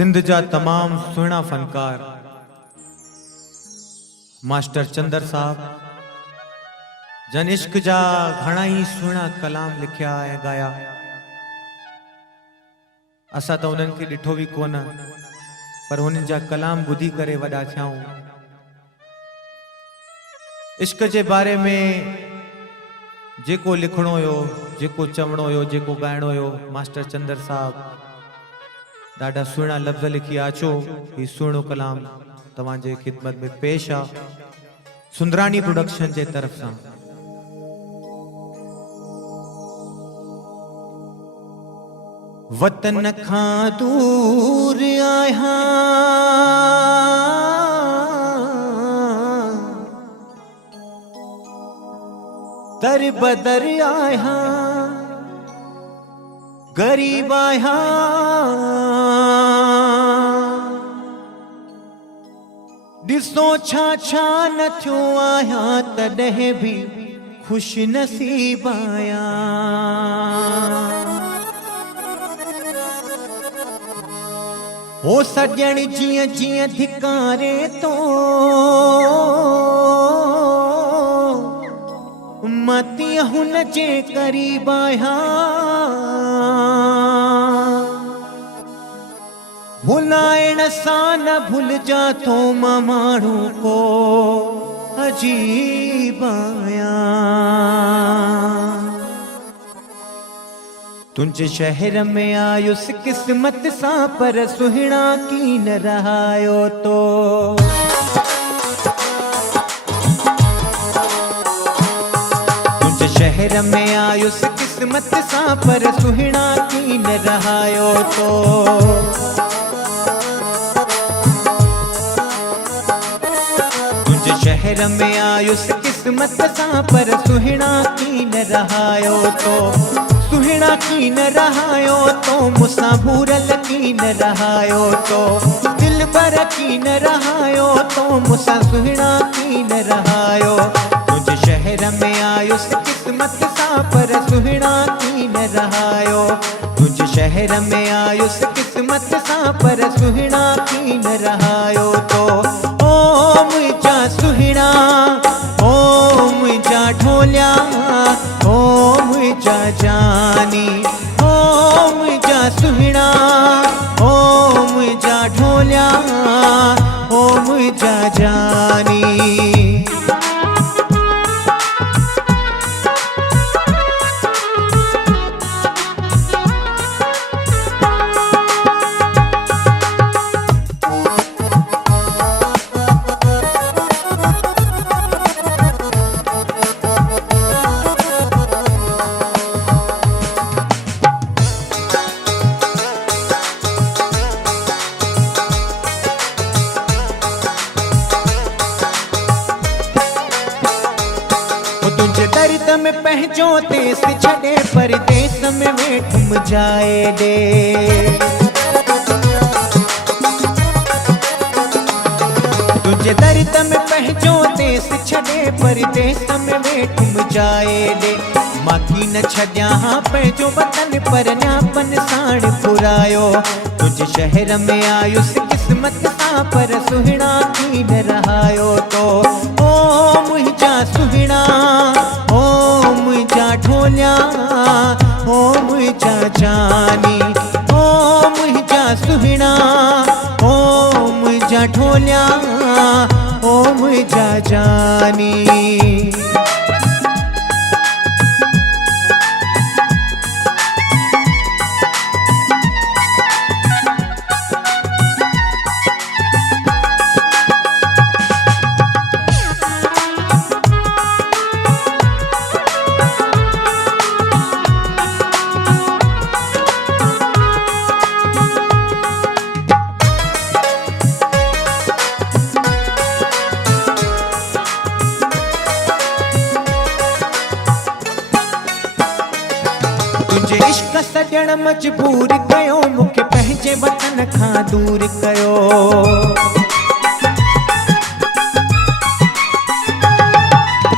सिंध जा तमाम सुहिणा फनकार मास्टर चंदर साहब जन इश्क जा घणा ही सुहिणा कलाम लिखिया ऐं गाया। असां त उन्हनि खे ॾिठो बि कोन, पर हुननि जा कलाम ॿुधी करे वॾा थियाऊं। इश्क जे बारे में जेको लिखणो हुयो, जेको चवणो हुयो, जेको ॻाइणो हुयो, मास्टर चंदर साहब ॾाढा सुहिणा लफ़्ज़ लिखी अचो। ही सुहिणो कलाम तव्हांजे ख़िदमत में पेश आ सुंदरानी प्रोडक्शन जे तरफ सां। वतन खां दूर आया दर बदर आया गरीब आया ॾिसो छा छा न थियो आया तॾहिं बि खुश नसीब आया। हो सजण जिया जिया धिकारे तो मती हुन जे करीब आया। भुलाइण सां न भूल जातो मां माण्हू को अजीब आया। तुंहिंजे शहर में आयुसि किस्मत सां पर सुहिणा की न रहायो तो। तुंहिंजे शहर में आयुसि किस्मत सां पर सुहिणा की न रहायो तो। तुंहिंजे शहर में आयुसि किस्मत सां पर सुहिणा की न रहायो तो। सुहिणा की न रहायो तो मुसां भूरल की न रहायो तो। दिल भर की न रहायो तो मुसां सुहिणा की न रहायो। तुझे शहर में आयुसि किस्मत सां पर सुहिणा की न रहायो। तुझे शहर में आयुसि किस्मत सां पर सुहिणा की न रहायो तो। ओ मुंहिंजा सुहिणा, ओ मुंहिंजा ढोलिया, ओ मुंहिंजा जानी, ओ मुंहिंजा सुहिणा, ओ मुंहिंजा ढोलिया, ओ मुंहिंजा जानी। तुझे दर्द में पहचो देश छड़े परदेस में वेठुम जाए दे। तुझे दर्द में पहचो देश छड़े परदेस में वेठुम जाए दे। माकी न छड्या पंहिंजो वतन पर न्यापन साण पुरायो। तुझे शहर में आयुसि किस्मत सां पर सुहिणा की न रहायो तो। ओ मुंहिंजा सुहिणा, ओ मुंहिंजा ढोलिया, ओ मुंहिंजा जानी, ओ मुंहिंजा सुहिणा, ओ मुंहिंजा ढोलिया, ओ मुंहिंजा जानी। तुझे इश्क सजण मजबूर कयो मूंखे पंहिंजे वतन खां दूर कयो।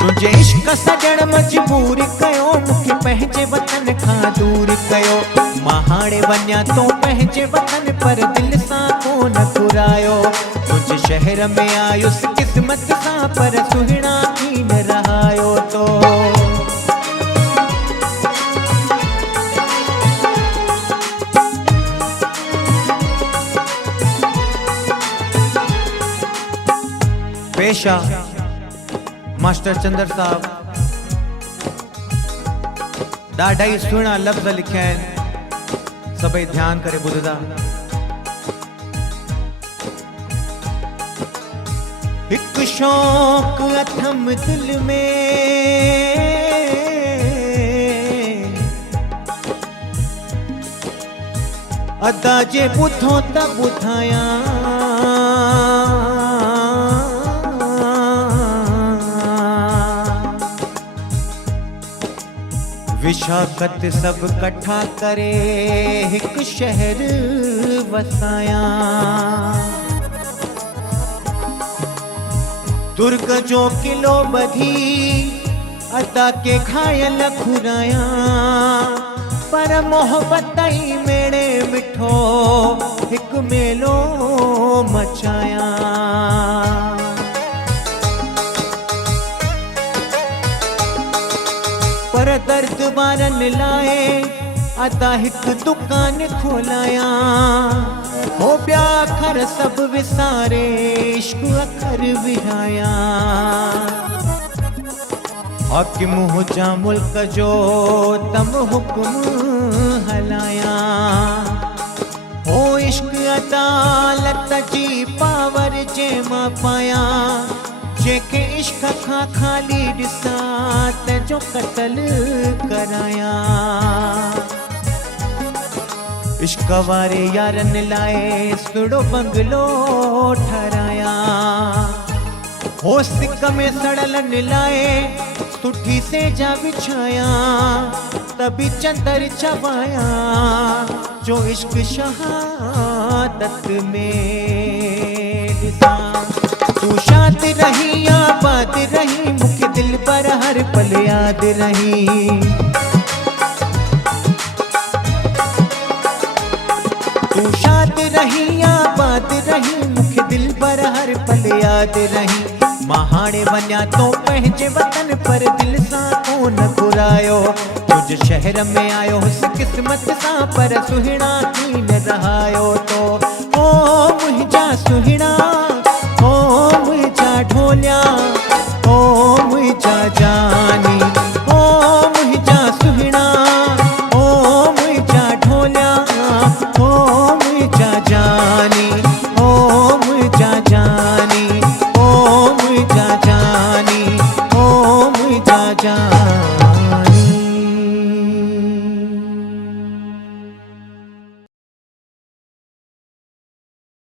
तुझे इश्क सजण मजबूर कयो मूंखे पंहिंजे वतन खां दूर कयो। महाणे वञा तो पंहिंजे वतन पर दिल सां कोन घुरायो। तुंहिंजे शहर में आयुसि क़िस्मत सां पर सुहिणा थी न रहायो तो। पेशा मास्टर चंदर साहब ॾाढा ही सुहिणा लफ़्ज़ लिखिया आहिनि, सभई ध्यान करे ॿुधंदा। हिकु शौक़ अथम दिल में, अदा जे ॿुधो त ॿुधायां, विशाकत सब कठा करे हिकु शहर वसाया। दुर्ग जो किलो बधी अदा के खायल खुराया, पर मोहब्बत ई मेड़े मिठो हिकु मेलो मचाया। पर दर्द वारन लाए अदा हिकु दुकान खोलाया। हो ॿिया अखर सब विसारे इश्क अखर विहाया। हाकिम हुजां मुल्क जो तम हुक्म हलाया। हो इश्क अदालत जी पावर जे मां पाया। जेके इश्क खां खाली ॾिसा त जो क़त्ल कराया। इश्क वारे यारन लाए सुड़ो बंगलो ठहराया। हो सिक में सड़लन लाए सुठी सेजा बिछाया। तभी चंदर चबाया जो इश्क शहादत में ॾिसा। तू शाद रही आबाद रही, मुख्य दिल पर हर पल याद रही। तू शाद रही आबाद रही, मुख्य दिल पर हर पल याद रही। महाणे वञा तो पंहिंजे वतन पर दिल सां कोन घुरायो। तुझ शहर में आयो हुस क़िस्मत सां पर सुहिणा थी न रहायो तो। ओ मुंहिंजा सुहिणा, ओ मुंहिंजा ढोलिया, ओ मुंहिंजा जानी, ओ मुंहिंजा सुहिणा, ओ मुंहिंजा ढोलिया, ओ मुंहिंजा जानी, ओ मुंहिंजा जानी, ओ मुंहिंजा जानी, ओ मुंहिंजा जानी।